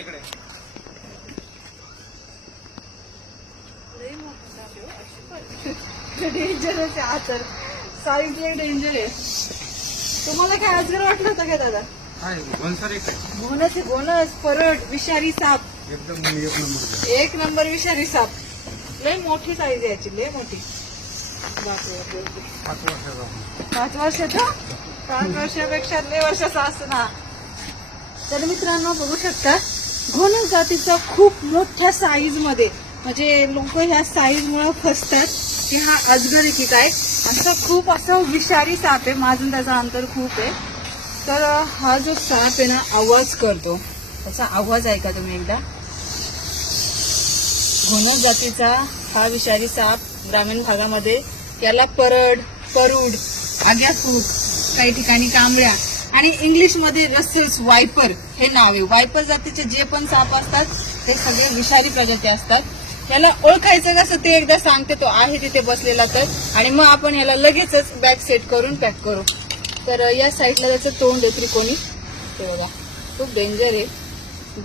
इकडे? इकडे डेंजरच आहे साईज लय डेंजर आहे तुम्हाला काय अजगर वाटलं होतं काय दादा बोनस आहे बोनस. परट विषारी साप. एकदम एक नंबर एक नंबर विषारी साप. लय मोठी साईज याची लय मोठी. बापरे, बापरे. पाच वर्षाचा. पाच वर्षाचा? पाच वर्षापेक्षा लय वर्षाचा असणार. तर मित्रांनो बघू शकता घोणस जातीचा खूप मोठ्या साईजमध्ये म्हणजे लोक ह्या साईजमुळं फसतात की हा अजगर आहे. की काय असं खूप असं विषारी साप आहे. माझून त्याचा अंतर खूप आहे. तर हा जो साप आहे ना आवाज करतो. त्याचा आवाज ऐका तुम्ही एकदा. घोणस जातीचा हा विषारी साप ग्रामीण भागामध्ये याला परड परूड आग्याफूट काही ठिकाणी कांबळ्या आणि इंग्लिशमध्ये रसेल्स वायपर हे नाव आहे. वायपर जातीचे जे पण साप असतात ते सगळे विषारी प्रजाती असतात. याला ओळखायचं कसं ते एकदा सांगते तो आहे तिथे बसलेला तर. आणि मग आपण याला लगेचच बॅक सेट करून पॅक करू. तर या साईडला त्याचं तोंड आहे त्रिकोणी. ते बघा खूप डेंजर आहे.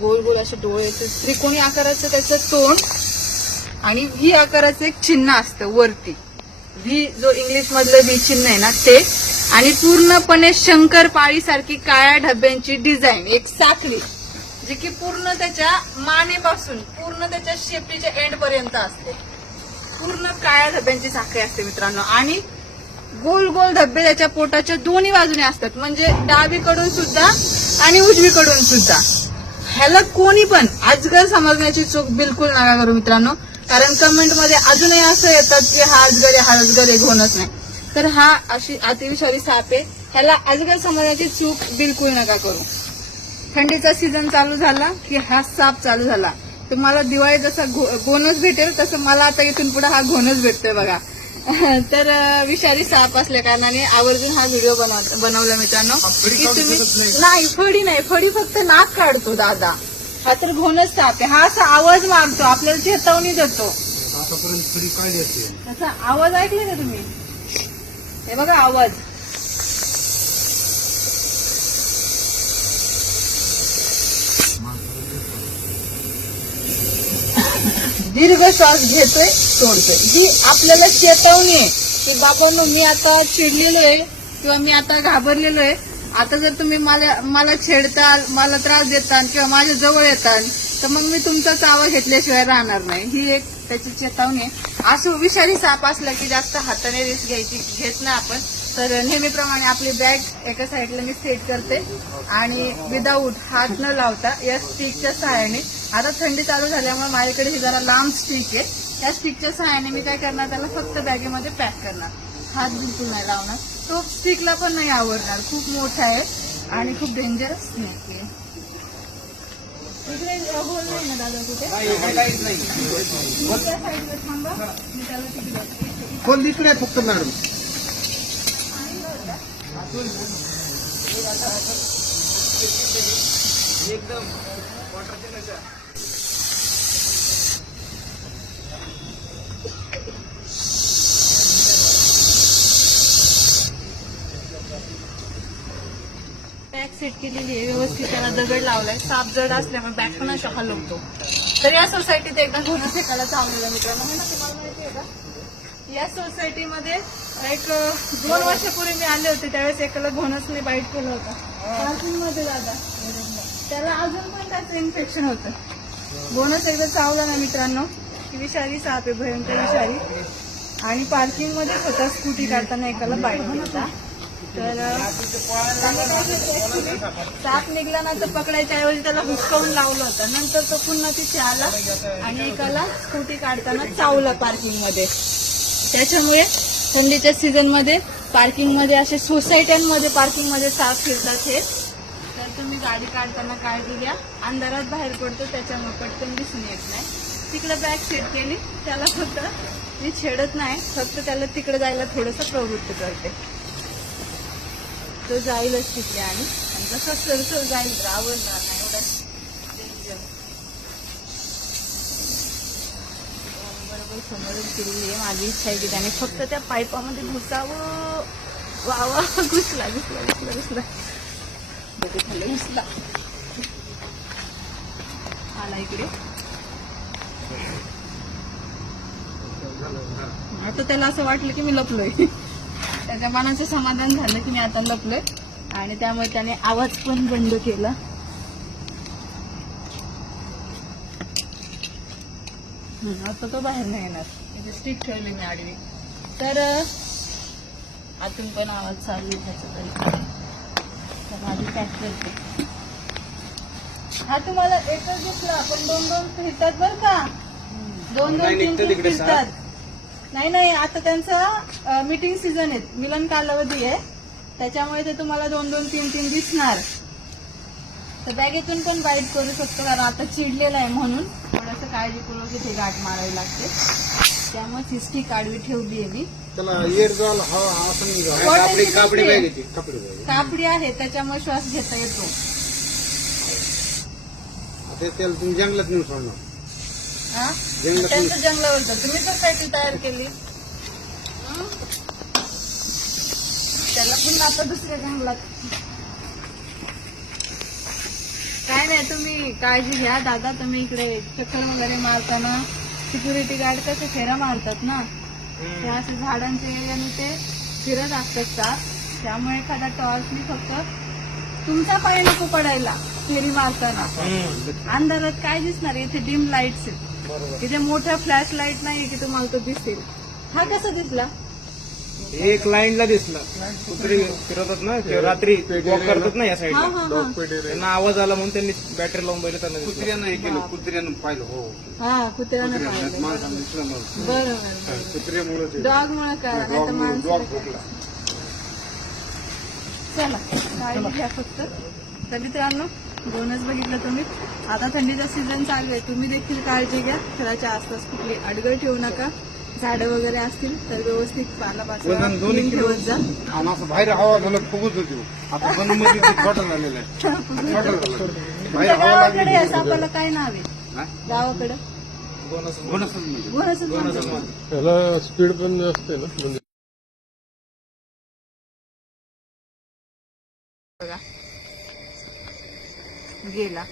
गोल गोल असे डोळे आहेत. त्रिकोणी आकाराचं त्याचं तोंड आणि व्ही आकाराचं एक चिन्ह असतं वरती. व्ही जो इंग्लिश मधलं व्ही चिन्ह आहे ना ते आणि पूर्णपणे शंकरपाळी सारखी काळ्या डब्यांची डिझाईन एक साखळी जी की पूर्ण त्याच्या मानेपासून पूर्ण त्याच्या शेपटीच्या एंड पर्यंत असते. पूर्ण काळ्या धब्यांची साखळी असते मित्रांनो. आणि गोल गोल धब्बे त्याच्या पोटाच्या दोन्ही बाजूने असतात. म्हणजे डावीकडून सुद्धा आणि उजवीकडून सुद्धा. ह्याला कोणी पण अजगर समजण्याची चूक बिलकुल नका करू मित्रांनो. कारण कमेंटमध्ये अजूनही असं येतात की हा अजगर आहे हा अजगर एक होणच नाही. तर हा अशी अतिविषारी साप आहे. ह्याला अजगर समजण्याची चूक बिलकुल नका करू. थंडीचा सीझन चालू झाला की हा साप चालू झाला. तर मला दिवाळी जसा गोनस भेटेल तसं मला आता इथून पुढे हा घोनच भेटतोय बघा. तर विषारी साप असल्या कारणाने आवर्जून हा व्हिडिओ बनव- बनवला मित्रांनो. की तुम्ही नाही. फडी नाही. फडी फक्त नाक काढतो दादा. हा तर घोणच साप आहे. हा असा आवाज मारतो. आपल्याला चेतावणी देतो. आतापर्यंत आवाज ऐकले का तुम्ही? हे बघा आवाज. दीर्घ श्वास घेतोय सोडतोय. ही आपल्याला चेतावणी आहे की बाबा मग मी आता चिडलेलो आहे किंवा मी आता घाबरलेलो आहे. आता जर तुम्ही मला मला छेडताल मला त्रास देताल किंवा माझ्या जवळ येताल तर मग मी तुमचाच आवाज घेतल्याशिवाय राहणार नाही. ही एक त्याची चेतावणी आहे. असं विषारी साप असला की जास्त हाताने रिस्क घ्यायची घेत ना आपण. तर नेहमीप्रमाणे आपली बॅग एका साईडला मी सेट करते. आणि विदाऊट हात न लावता या स्टिकच्या सहाय्याने आता थंडी चालू झाल्यामुळे माझ्याकडे ही जरा लांब स्टिक आहे. त्या स्टिकच्या सहाय्याने मी काय करणार त्याला फक्त बॅगेमध्ये पॅक करणार. हात बिलकुल नाही लावणार. तो स्टिकला पण नाही आवडणार खूप मोठा आहे आणि खूप डेंजरस स्नेक आहे. होल नाही ना दादा कुठे नाही खोल इकडे फक्त मॅडम. बॅग सेट केलेली आहे व्यवस्थित त्याला दगड लावलाय. साप जड असल्यामुळे बॅग पण अशा हलवतो. तर या सोसायटीत एकदा घोडा फेकायला चावलेला मित्रांनो. हे ना तुम्हाला माहिती आहे का? या सोसायटीमध्ये एक दोन वर्षापूर्वी मी आले होते त्यावेळेस एकाला घोणसने बाईट केलं होतं. मध्ये दादा. त्याला अजून पण त्याचं इन्फेक्शन होतं. घोणस एकदा चावला ना मित्रांनो की विषारी साप आहे भयंकर विषारी. आणि पार्किंग मध्येच होता स्कूटी काढताना एकाला बाईट होता तर साप निघला ना तर पकडायच्या ऐवजी त्याला हुसकावून लावलं होतं. नंतर तो पुन्हा तिथे आला आणि एकाला स्कूटी काढताना चावला पार्किंगमध्ये त्याच्यामुळे थंडीच्या सीझनमध्ये पार्किंगमध्ये असे सोसायट्यांमध्ये पार्किंगमध्ये साप फिरतात हे. तर तुम्ही गाडी काढताना काळजी घ्या. अंधारात बाहेर पडतो त्याच्यामुळे पटकन दिसून येत नाही. तिकडे बॅग सेट केली. त्याला फक्त मी छेडत नाही. फक्त त्याला तिकडे जायला थोडंसं प्रवृत्त करते. तो जाईलच तिकडे आणि जसं सरसर जाईल तर आवडणार नाही एवढा. बरोबर समोरून फिरली आहे माझी इच्छा आहे की त्याने फक्त त्या पाईपामध्ये घुसावं. वावा घुसला घुसला घुसला घुसला. डोके घुसला. आला इकडे. आता त्याला असं वाटलं की मी लपलोय. त्याच्या मनाचं समाधान झालं की मी आता लपलोय. आणि त्यामुळे त्याने आवाज पण बंद केला. आता तो बाहेर नाही येणार. म्हणजे स्टिक ठेवली मी आडवी. तर आतून पण आवाज चालू आहे त्याचा तरी तर माझी पॅक करते. हा तुम्हाला एकच दिसला. पण दोन दोन फिरतात बर का? दोन दोन तीन तीन फिरतात. नाही नाही आता त्यांचं मीटिंग सीझन आहे. मिलन कालावधी आहे. त्याच्यामुळे ते तुम्हाला दोन दोन तीन तीन दिसणार. तर बॅगेतून पण बाईट करू शकतो कारण आता चिडलेला आहे म्हणून. थोडंसं काळजीपूर्वक इथे गाठ मारावी लागते. त्यामुळे हिस्ट्री काढवी ठेवली आहे मी. What कापडी आहे त्याच्यामुळे श्वास घेता येतो. हा? त्यांचं तुम्ही तयार केली? त्याला पुन्हा आता दुसऱ्या जंगलात. काय नाही तुम्ही काळजी घ्या दादा. तुम्ही इकडे चक्कर वगैरे मारताना सिक्युरिटी गार्ड कसे फेऱ्या मारतात ना? ते असे झाडांच्या एरियाने ते फिरत असतात का? त्यामुळे एखादा टॉर्चनी फक्त तुमचा पाय नको पडायला फेरी मारताना. अंधारात काय दिसणार? इथे डिम लाईट्स आहेत. इथे मोठ्या फ्लॅश लाइट नाही की तुम्हाला तो दिसेल. हा कसा दिसला? एक लाईनला दिसला. कुत्री फिरवतात ना किंवा रात्री वॉक करतात ना या हा साईडला हा. हा त्यांना आवाज आला म्हणून त्यांनी बॅटरी लावून बघितलं त्यांना दिसलं. कुत्र्यानं हे केलं कुत्र्यानं पाहिलं हो. हा कुत्र्यानं कुत्र्यानं पाहिलं. माणसानं दिसलं नव्हतं. बरोबर. कुत्र्यामुळे ते- डॉग मुळे नाही तर माणसं डॉग. चला काळजी घ्या फक्त. तर मित्रांनो बोनस बघितलं तुम्ही. आता थंडीचा सीझन चालू आहे. तुम्ही देखील काळजी घ्या. घराच्या आसपास कुठली अडगळ ठेवू नका. झाडं वगैरे असतील तर व्यवस्थित पालापाचोळा वजन दोन clean किलो. ठेवत जा आणि असं बाहेर हवा झालं फुगत होती. आता बनमध्ये ते छोटा झालेला आहे. छोटा झाला बाहेर तुमच्या हवा गावाकडे या लागली सापाला काय नाव आहे? गावाकडे? बोनस म्हणजे. त्याला स्पीड पण जास्त आहे ना गेला.